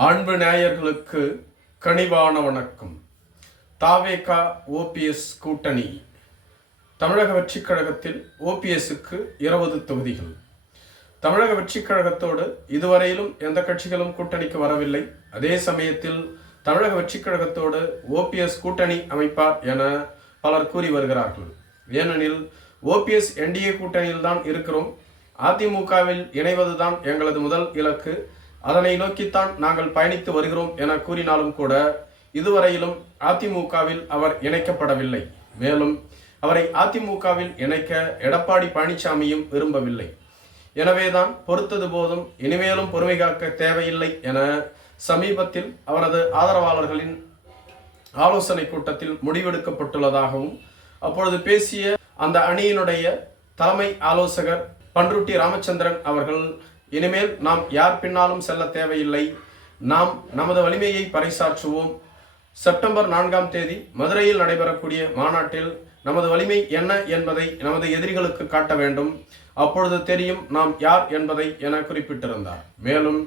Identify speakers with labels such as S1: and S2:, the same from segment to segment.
S1: அன்பு நேயர்களுக்கு கனிவான வணக்கம். தாவேகா ஓபிஎஸ் கூட்டணி. தமிழக வெற்றிக் கழகத்தில் ஓபிஎஸ்க்கு இருபது தொகுதிகள். தமிழக வெற்றிக் கழகத்தோடு இதுவரையிலும் எந்த கட்சிகளும் கூட்டணிக்கு வரவில்லை. அதே சமயத்தில் தமிழக வெற்றிக் கழகத்தோடு ஓபிஎஸ் கூட்டணி அமைப்பார் என பலர் கூறி வருகிறார்கள். ஏனெனில் ஓபிஎஸ் என்டிஏ கூட்டணியில் தான் இருக்கிறோம். அதிமுகவில் இணைவதுதான் எங்களது முதல் இலக்கு. அதனை நோக்கித்தான் நாங்கள் பயணித்து வருகிறோம் என கூறினாலும் கூட இதுவரையிலும் அதிமுகவில் அவர் இணைக்கப்படவில்லை. மேலும் அவரை அதிமுகவில் இணைக்க எடப்பாடி பழனிசாமியும் விரும்பவில்லை. எனவேதான் பொறுத்தது போதும் இனிமேலும் பொறுமை காக்க தேவையில்லை என சமீபத்தில் அவரது ஆதரவாளர்களின் ஆலோசனை கூட்டத்தில் முடிவெடுக்கப்பட்டுள்ளதாகவும் அப்பொழுது பேசிய அந்த அணியினுடைய தலைமை ஆலோசகர் பன்ருட்டி ராமச்சந்திரன் அவர்கள் இனிமேல் நாம் யார் பின்னாலும் செல்ல தேவையில்லை. நாம் நமது வலிமையை பறைசாற்றுவோம். செப்டம்பர் நான்காம் தேதி மதுரையில் நடைபெறக்கூடிய மாநாட்டில் நமது வலிமை என்ன என்பதை நமது எதிரிகளுக்கு காட்ட வேண்டும். அப்பொழுது தெரியும் நாம் யார் என்பதை என குறிப்பிட்டிருந்தார். மேலும்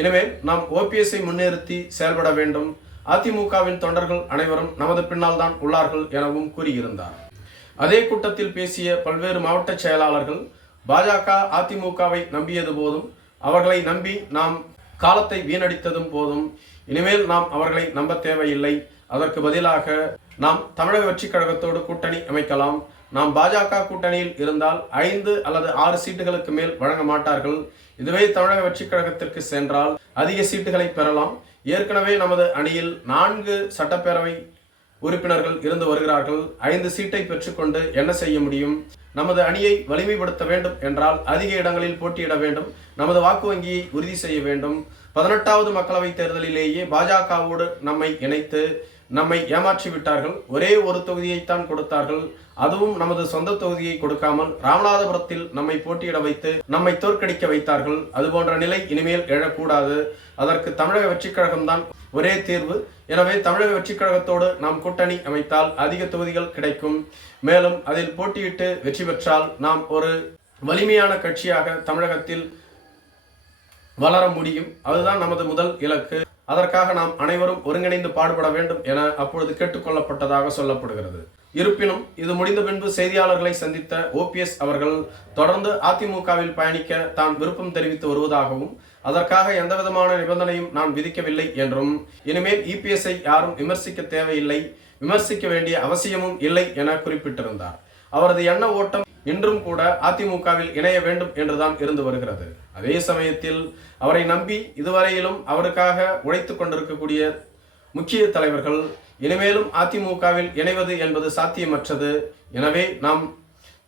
S1: இனிமேல் நாம் ஓபிஎஸ்ஐ முன்னிறுத்தி செயல்பட வேண்டும். அதிமுகவின் தொண்டர்கள் அனைவரும் நமது பின்னால் தான் உள்ளார்கள் எனவும் கூறியிருந்தார். அதே கூட்டத்தில் பேசிய பல்வேறு மாவட்ட செயலாளர்கள் பாஜக அதிமுகவை நம்பியது போதும். அவர்களை நம்பி நாம் காலத்தை வீணடித்ததும் போதும். இனிமேல் நாம் அவர்களை நம்ப தேவையில்லை. அதற்கு பதிலாக நாம் தமிழக வெற்றி கழகத்தோடு கூட்டணி அமைக்கலாம். நாம் பாஜக கூட்டணியில் இருந்தால் ஐந்து அல்லது ஆறு சீட்டுகளுக்கு மேல் வழங்க மாட்டார்கள். இதுவே தமிழக வெற்றி கழகத்திற்கு சென்றால் அதிக சீட்டுகளை பெறலாம். ஏற்கனவே நமது அணியில் நான்கு சட்டப்பேரவை உறுப்பினர்கள் இருந்து வருகிறார்கள். ஐந்து சீட்டை பெற்றுக்கொண்டு என்ன செய்ய முடியும்? நமது அணியை வலிமைப்படுத்த வேண்டும் என்றால் அதிக இடங்களில் போட்டியிட வேண்டும். நமது வாக்கு வங்கியை உறுதி செய்ய வேண்டும். பதினெட்டாவது மக்களவைத் தேர்தலிலேயே பாஜகவோடு நம்மை இணைத்து நம்மை ஏமாற்றி விட்டார்கள். ஒரே ஒரு தொகுதியைத்தான் கொடுத்தார்கள். அதுவும் நமது சொந்த தொகுதியை கொடுக்காமல் ராமநாதபுரத்தில் நம்மை போட்டியிட வைத்து நம்மை தோற்கடிக்க வைத்தார்கள். அது போன்ற நிலை இனிமேல் எழக்கூடாது. அதற்கு தமிழக வெற்றிக் கழகம்தான் ஒரே தீர்வு. எனவே தமிழக வெற்றிக் கழகத்தோடு நாம் கூட்டணி அமைத்தால் அதிக தொகுதிகள் கிடைக்கும். மேலும் அதில் போட்டியிட்டு வெற்றி பெற்றால் நாம் ஒரு வலிமையான கட்சியாக தமிழகத்தில் வளர முடியும். அதுதான் நமது முதல் இலக்கு. அதற்காக நாம் அனைவரும் ஒருங்கிணைந்து பாடுபட வேண்டும் என அப்பொழுது கேட்டுக்கொள்ளப்பட்டதாக சொல்லப்படுகிறது. இருப்பினும் இது முடிந்த பின்பு செய்தியாளர்களை சந்தித்த ஓபிஎஸ் அவர்கள் தொடர்ந்து அதிமுகவில் பயணிக்க தான் விருப்பம் தெரிவித்து வருவதாகவும் அதற்காக எந்தவிதமான நிபந்தனையும் நான் விதிக்கவில்லை என்றும் இனிமேல் இபிஎஸ்ஐ யாரும் விமர்சிக்க தேவையில்லை விமர்சிக்க வேண்டிய அவசியமும் இல்லை என குறிப்பிட்டிருந்தார். அவரது எண்ண ஓட்டம் இன்றும் கூட அதிமுகவில் இணைய வேண்டும் என்றுதான் இருந்து வருகிறது. அதே சமயத்தில் அவரை நம்பி இதுவரையிலும் அவருக்காக உழைத்து கொண்டிருக்கக்கூடிய முக்கிய தலைவர்கள் இனிமேலும் அதிமுகவில் இணைவது என்பது சாத்தியமற்றது. எனவே நாம்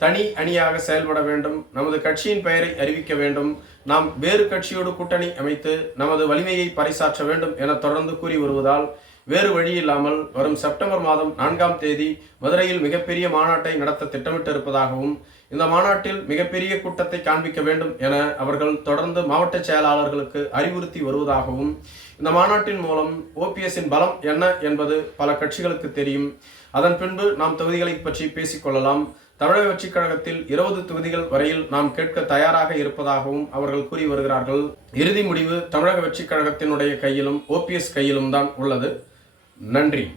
S1: தனி அணியாக செயல்பட வேண்டும். நமது கட்சியின் பெயரை அறிவிக்க வேண்டும். நாம் வேறு கட்சியோடு கூட்டணி அமைத்து நமது வலிமையை பறைசாற்ற வேண்டும் என தொடர்ந்து கூறி வருவதால் வேறு வழி இல்லாமல் வரும் செப்டம்பர் மாதம் நான்காம் தேதி மதுரையில் மிகப்பெரிய மாநாட்டை நடத்த திட்டமிட்டிருப்பதாகவும் இந்த மாநாட்டில் மிகப்பெரிய கூட்டத்தை காண்பிக்க வேண்டும் என அவர்கள் தொடர்ந்து மாவட்ட செயலாளர்களுக்கு அறிவுறுத்தி வருவதாகவும் இந்த மாநாட்டின் மூலம் ஓபிஎஸ்ஸின் பலம் என்ன என்பது பல கட்சிகளுக்கு தெரியும். அதன் பின்பு நாம் தொகுதிகளை பற்றி பேசிக்கொள்ளலாம் தமிழக வெற்றிக் கழகத்தில் இருபது தொகுதிகள் வரையில் நாம் கேட்க தயாராக இருப்பதாகவும் அவர்கள் கூறி வருகிறார்கள். இறுதி முடிவு தமிழக வெற்றிக் கழகத்தினுடைய கையிலும் ஓபிஎஸ் கையிலும் தான் உள்ளது. நன்றி.